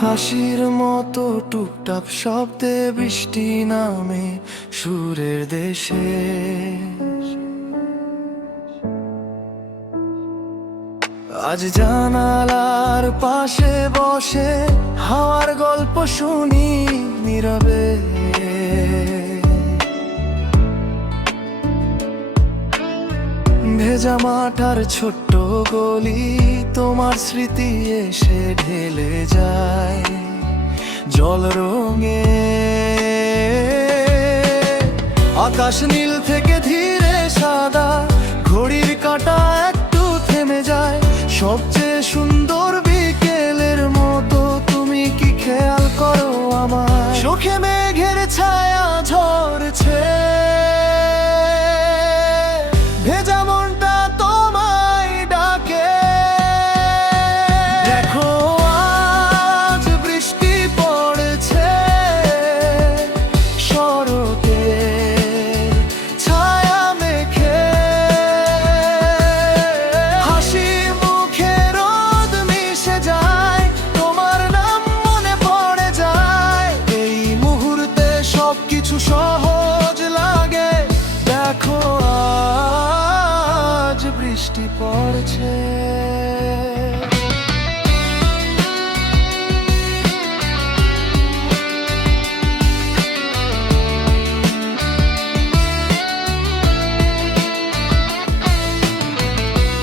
হাসির মতো টুকটাপ শব্দে বৃষ্টি নামে সুরের দেশে। আজ জানালার পাশে বসে হাওয়ার গল্প শুনি নীরবে। ভেজা মাঠ আর ছোট্ট গলি, তোমার স্মৃতি এসে ঢেলে যায় জল রঙে। আকাশ নীল থেকে ধীরে সাদা, ঘড়ির কাঁটা একটু থেমে যায়। সবচেয়ে সুন্দর বিকেলের মতো তুমি কি খেয়াল করো আমার চোখে মেঘের ছায়া ঝরছে। ভেজা মনটা তোমায় ডাকে। দেখো আজ বৃষ্টি পড়েছে, শরতের ছায়া মেখে। হাসি মুখে রোদ মিশে যায়, তোমার নাম মনে পড়ে যায়। এই মুহূর্তে সবকিছু সহজ লাগে। দেখো আজ বৃষ্টি পড়ছে।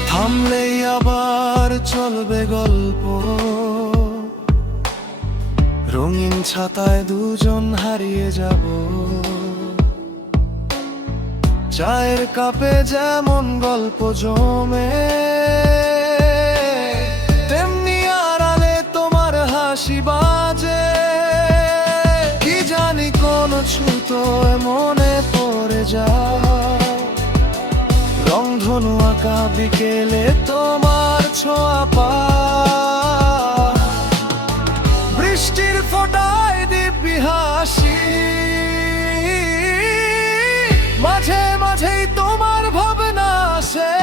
থামলেই আবার চলবে গল্প, রঙিন ছাতায় দুজন হারিয়ে যাব। চায়ের কাপে যেমন গল্প জমে, তেমনি আড়ালে তোমার হাসি বাজে। কি জানি কোন ছুতো মনে পড়ে যায়। রংধনু আঁকা বিকেলে তোমার ছোঁয়া পায়। বৃষ্টির ফোঁটায় দিব্যি হাসি, মাঝে মাঝেই তোমার ভাবনা আসে।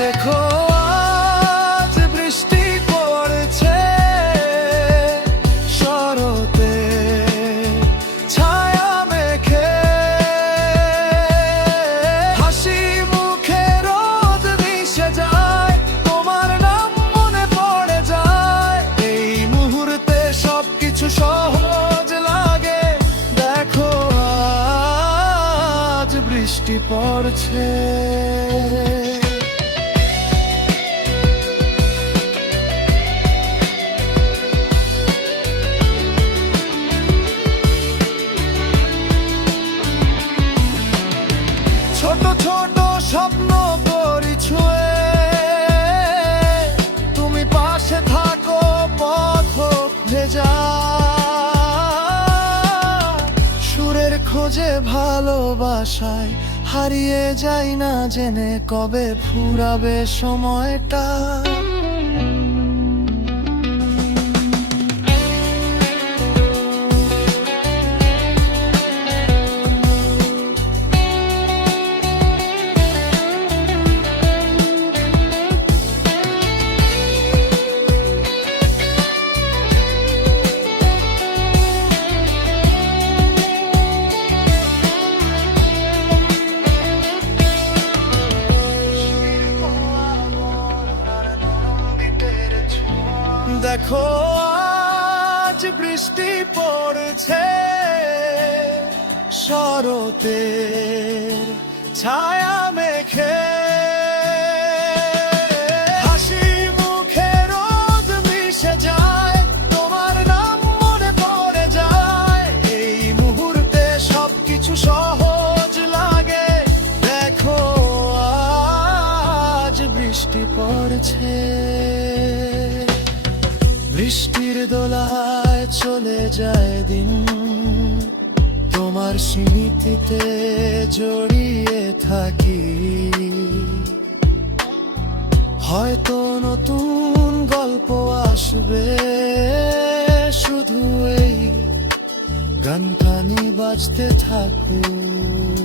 দেখো আজ বৃষ্টি পড়েছে, শরতে ছায়া মেখে। হাসি মুখে রোদ মিশে যায়, তোমার নাম মনে পড়ে যায়। এই মুহূর্তে সবকিছু সহজ লাগে। দেখো আজ বৃষ্টি পড়ছে। ছোট ছোট স্বপ্ন করি ছুঁয়ে, তুমি পাশে থাকো পথ ভেজা। সুরের খোঁজে ভালোবাসায় হারিয়ে যাই না জেনে, কবে ফুরাবে সময়টা। দেখো আজ বৃষ্টি পড়ছে, শরতের ছায়া মেখে। হাসি মুখে রোদ মিশে যায়, তোমার নাম মনে পড়ে যায়। এই মুহূর্তে সবকিছু সহজ লাগে। দেখো আজ বৃষ্টি পড়ছে। বৃষ্টির দোলায় চলে যায় দিন, তোমার স্মৃতিতে জড়িয়ে থাকি। হয়তো নতুন গল্প আসবে, শুধু এই গানখানি বাজতে থাকুক।